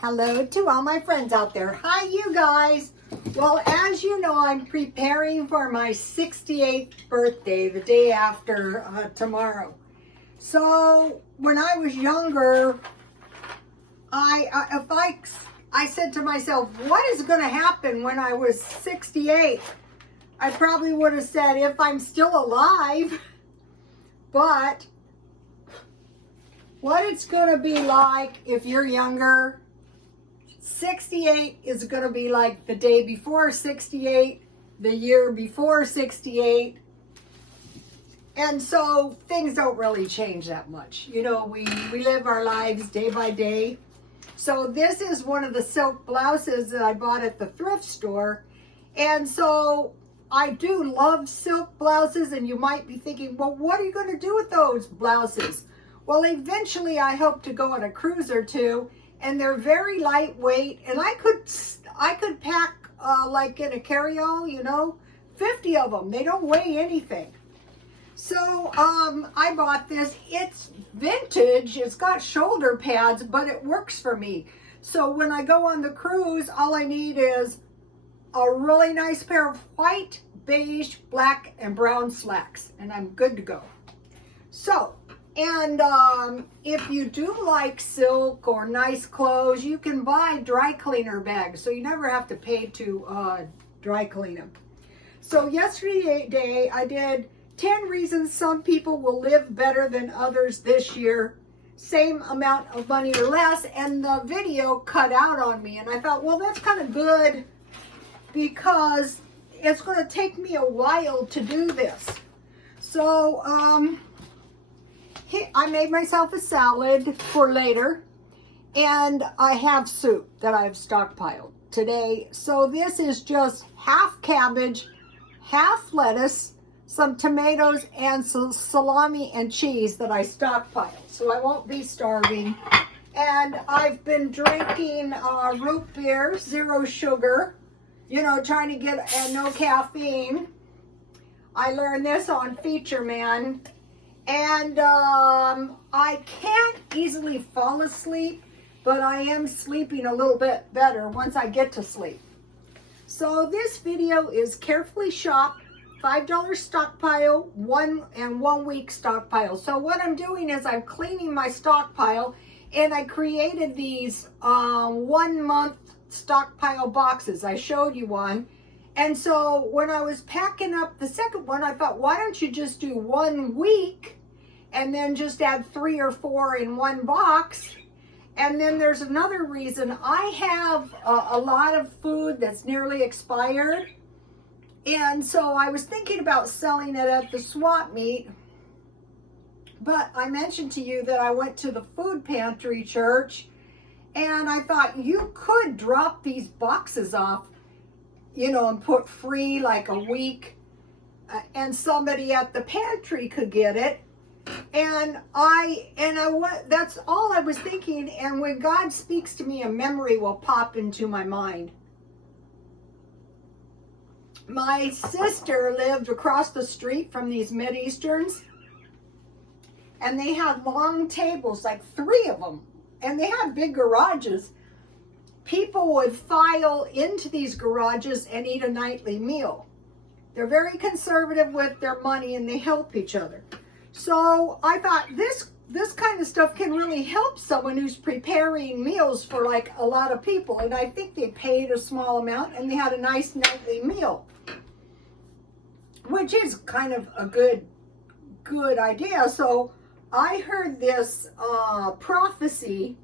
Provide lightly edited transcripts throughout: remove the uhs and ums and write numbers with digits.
Hello to all my friends out there. Hi, you guys. Well, as you know, I'm preparing for my 68th birthday, the day after tomorrow. So when I was younger, I said to myself, what is going to happen when I was 68? I probably would have said if I'm still alive, but what it's going to be like if you're younger. 68 is going to be like the day before 68, the year before 68. And so things don't really change that much. You know, we live our lives day by day. So this is one of the silk blouses that I bought at the thrift store. And so I do love silk blouses, and you might be thinking, well, what are you going to do with those blouses? Well, eventually I hope to go on a cruise or two, and they're very lightweight, and I could pack like in a carry-all, 50 of them. They don't weigh anything. So I bought this. It's vintage. It's got shoulder pads, but it works for me. So when I go on the cruise, all I need is a really nice pair of white, beige, black, and brown slacks, and I'm good to go. So, and if you do like silk or nice clothes, you can buy dry cleaner bags, so you never have to pay to dry clean them. So yesterday I did 10 reasons some people will live better than others this year, same amount of money or less, and the video cut out on me, and I thought, well, that's kind of good because it's going to take me a while to do this. So I made myself a salad for later, and I have soup that I've stockpiled today. So this is just half cabbage, half lettuce, some tomatoes, and some salami and cheese that I stockpiled. So I won't be starving. And I've been drinking root beer, 0 sugar, trying to get no caffeine. I learned this on Feature Man. And I can't easily fall asleep, but I am sleeping a little bit better once I get to sleep. So this video is carefully shopped, $5 stockpile, 1 week stockpile. So what I'm doing is I'm cleaning my stockpile, and I created these 1 month stockpile boxes. I showed you one. And so when I was packing up the second one, I thought, why don't you just do 1 week and then just add 3 or 4 in one box? And then there's another reason. I have a lot of food that's nearly expired. And so I was thinking about selling it at the swap meet. But I mentioned to you that I went to the food pantry church, and I thought you could drop these boxes off, and put free like a week, and somebody at the pantry could get it. And that's all I was thinking. And when God speaks to me, a memory will pop into my mind. My sister lived across the street from these Mideasterns, and they had long tables, like 3 of them, and they had big garages. People would file into these garages and eat a nightly meal. They're very conservative with their money, and they help each other. So I thought this kind of stuff can really help someone who's preparing meals for like a lot of people. And I think they paid a small amount, and they had a nice nightly meal, which is kind of a good idea. So I heard this prophecy,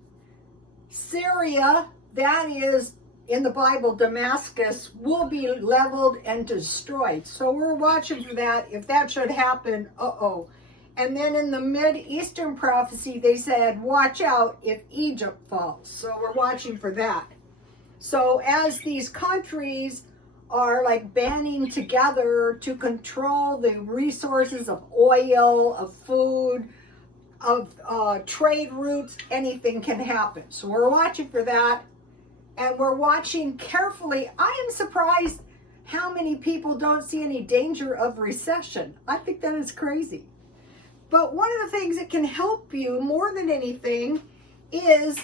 Syria, that is in the Bible, Damascus, will be leveled and destroyed. So we're watching for that. If that should happen, And then in the Mideastern prophecy, they said, watch out if Egypt falls. So we're watching for that. So as these countries are like banding together to control the resources of oil, of food, of trade routes, anything can happen. So we're watching for that. And we're watching carefully. I am surprised how many people don't see any danger of recession. I think that is crazy. But one of the things that can help you more than anything is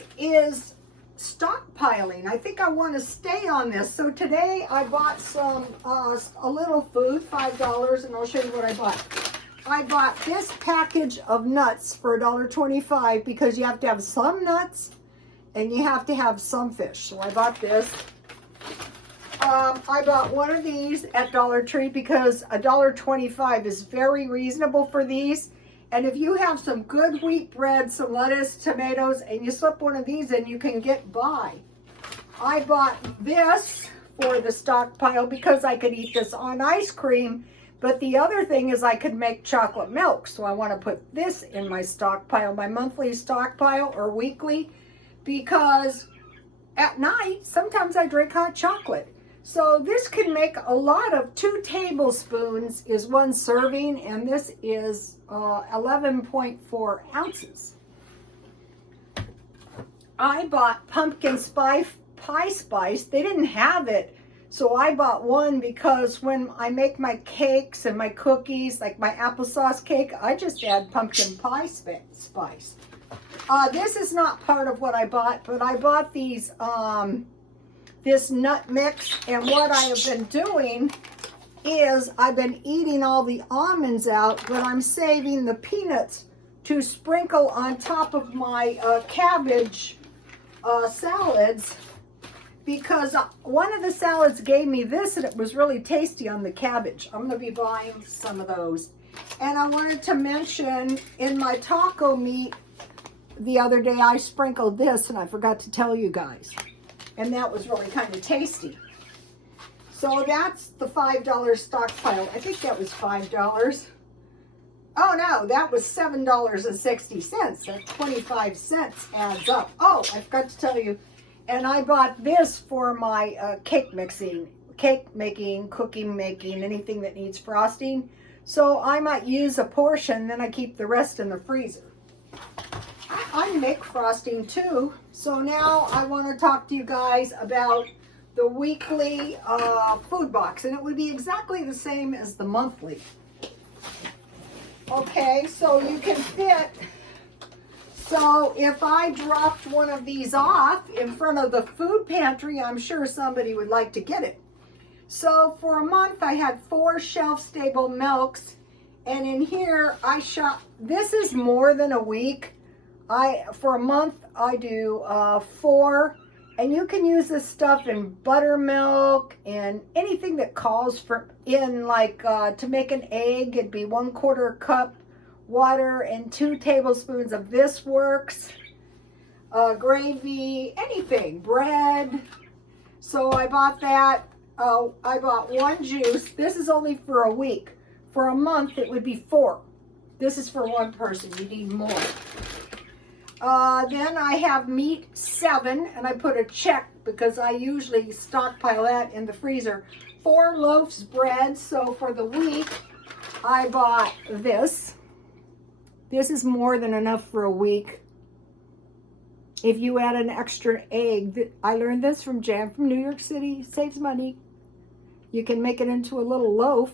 stockpiling. I think I want to stay on this. So today I bought some, a little food, $5, and I'll show you what I bought. I bought this package of nuts for $1.25 because you have to have some nuts and you have to have some fish. So I bought this. I bought one of these at Dollar Tree because $1.25 is very reasonable for these. And if you have some good wheat bread, some lettuce, tomatoes, and you slip one of these in, you can get by. I bought this for the stockpile because I could eat this on ice cream. But the other thing is I could make chocolate milk. So I want to put this in my stockpile, my monthly stockpile or weekly, because at night, sometimes I drink hot chocolate. So this can make a lot of 2 tablespoons is 1 serving, and this is 11.4 ounces. I bought pumpkin pie spice. They didn't have it, so I bought one because when I make my cakes and my cookies, like my applesauce cake, I just add pumpkin pie spice. This is not part of what I bought, but I bought these this nut mix, and what I have been doing is I've been eating all the almonds out, but I'm saving the peanuts to sprinkle on top of my cabbage salads, because one of the salads gave me this and it was really tasty on the cabbage. I'm going to be buying some of those. And I wanted to mention in my taco meat the other day I sprinkled this and I forgot to tell you guys. And that was really kind of tasty. So that's the $5 stockpile. I think that was $5. Oh no, that was $7.60. That 25 cents adds up. Oh, I forgot to tell you. And I bought this for my cake making, cookie making, anything that needs frosting. So I might use a portion, then I keep the rest in the freezer. I make frosting too. So now I want to talk to you guys about the weekly food box, and it would be exactly the same as the monthly. Okay, so you can fit, so if I dropped one of these off in front of the food pantry, I'm sure somebody would like to get it. So for a month I had 4 shelf-stable milks, and in here I shop, this is more than a week. For a month I do 4, and you can use this stuff in buttermilk and anything that calls for, to make an egg, it'd be 1/4 cup water and 2 tablespoons of this works. Gravy, anything, bread. So I bought that. I bought 1 juice. This is only for a week. For a month it would be 4. This is for 1 person. You need more. Then I have meat, 7, and I put a check because I usually stockpile that in the freezer. 4 loaves bread, so for the week I bought this. This is more than enough for a week. If you add an extra egg, I learned this from Jan from New York City, saves money. You can make it into a little loaf.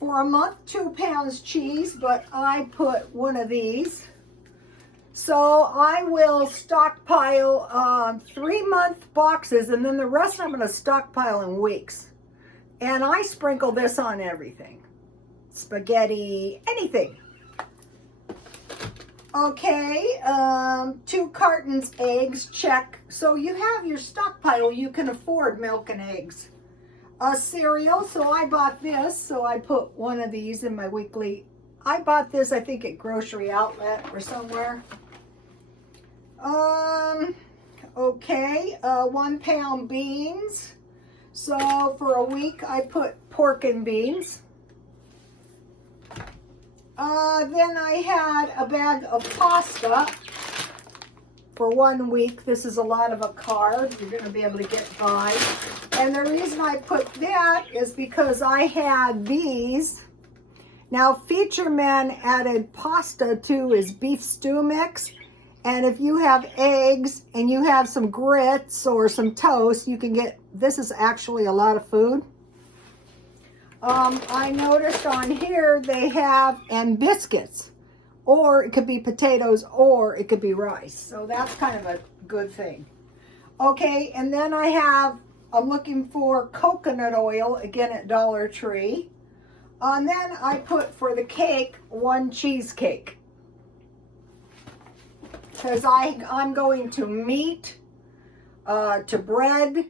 For a month, 2 pounds cheese, but I put 1 of these. So I will stockpile 3-month boxes, and then the rest I'm going to stockpile in weeks. And I sprinkle this on everything. Spaghetti, anything. Okay, 2 cartons eggs, check. So you have your stockpile, you can afford milk and eggs. Cereal, so I bought this, so I put 1 of these in my weekly. I bought this, I think, at Grocery Outlet or somewhere. Okay, 1 pound beans. So for a week, I put pork and beans. Then I had a bag of pasta for 1 week. This is a lot of a carb. You're going to be able to get by. And the reason I put that is because I had these. Now, Featureman added pasta to his beef stew mix. And if you have eggs and you have some grits or some toast, you can get, this is actually a lot of food. I noticed on here they have, and biscuits. or it could be potatoes, or it could be rice. So that's kind of a good thing. Okay, and then I'm looking for coconut oil, again at Dollar Tree. And then I put for the cake, 1 cheesecake. Because I'm going to meat, to bread,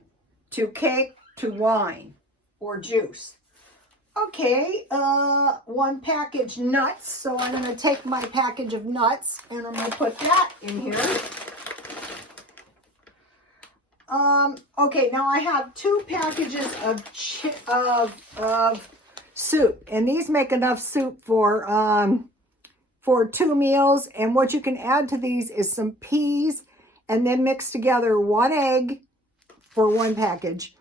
to cake, to wine or juice. Okay, 1 package nuts. So I'm going to take my package of nuts and I'm going to put that in here. Okay, now I have 2 packages of soup, and these make enough soup for 2 meals. And what you can add to these is some peas, and then mix together 1 egg for 1 package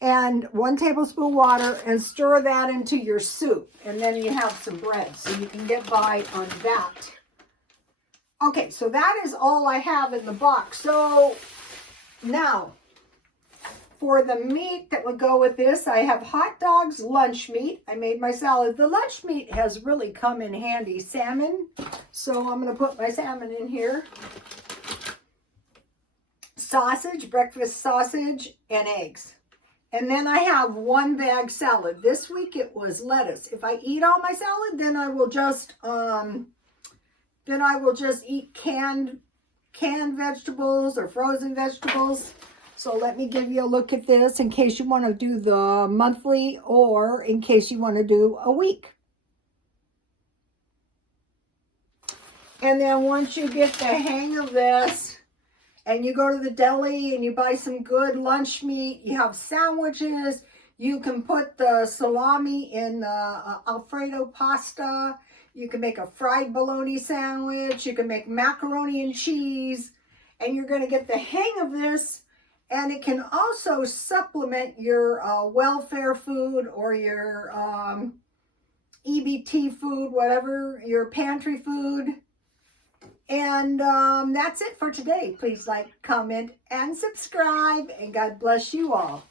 and 1 tablespoon water, and stir that into your soup. And then you have some bread, so you can get by on that. Okay, so that is all I have in the box. So now, for the meat that would go with this, I have hot dogs, lunch meat. I made my salad. The lunch meat has really come in handy. Salmon. So I'm going to put my salmon in here. Sausage, breakfast sausage, and eggs. And then I have 1 bag salad. This week it was lettuce. If I eat all my salad, then I will just eat canned vegetables or frozen vegetables. So let me give you a look at this in case you want to do the monthly or in case you want to do a week. And then once you get the hang of this and you go to the deli and you buy some good lunch meat, you have sandwiches, you can put the salami in the Alfredo pasta. You can make a fried bologna sandwich. You can make macaroni and cheese. And you're going to get the hang of this. And it can also supplement your welfare food or your EBT food, whatever, your pantry food. And that's it for today. Please like, comment, and subscribe. And God bless you all.